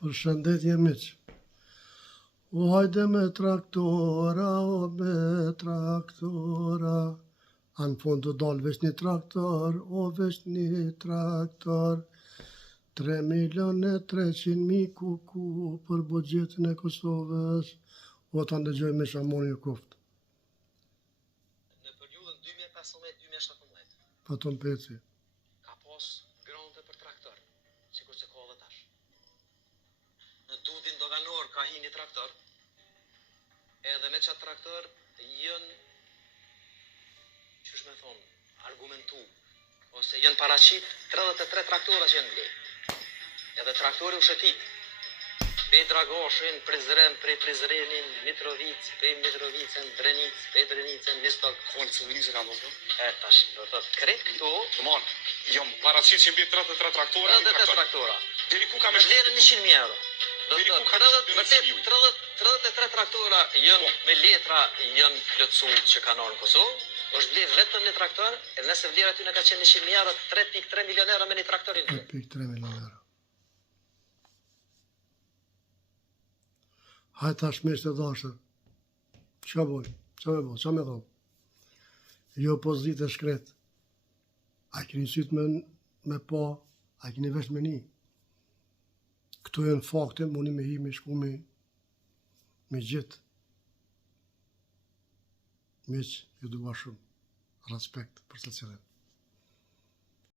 Përshëndetje miq. O hajde me traktora, o me traktora. Anë fund të dalë veç një traktor, o veç një traktor. 3.300.000 kuku për buxhetin e Kosovës. O ta ndëgjoj me shamoni e koft. Në periudhën 2015-2017. Pa ton peci. Ka pas grante për traktor, sikur se ka edhe tash. Në Dudin doganor ka hi një traktor, edhe me qatë traktor jënë, qysh me thonë, argumentu, ose jënë paraqit 33 traktora që jënë blej. Edhe traktori u shëtit. Pej Dragoshin, prej Prizrenin, Mitrovic, pej Mitrovicën, Drenic, pej Drenicën, Nistok. Konë civilisë ka mos do? Tash, do të krejt këto. Domon, jam paraqit që mbi 33 traktora. 33 traktora. Deri ku ka me vlerën 100.000 euro. Do të thotë 33 traktora janë me letra janë plotësuar që kanë ardhur në Kosovë. Është vlerë vetëm një traktor, e nëse vlera aty në ka qenë 100.000 euro, 3.3 milionë euro me një traktorin. 3.3 milionë euro. Hajtë tash mirë të dashër. Qa boj? Qa me bo? Qa me thonë? Jo pozitë e shkret. A keni sytë me po, a keni vesh me një. Këtu e në fakte, muni me hi, me shku me gjithë. Miq, ju duha shumë. Respekt për të cilën.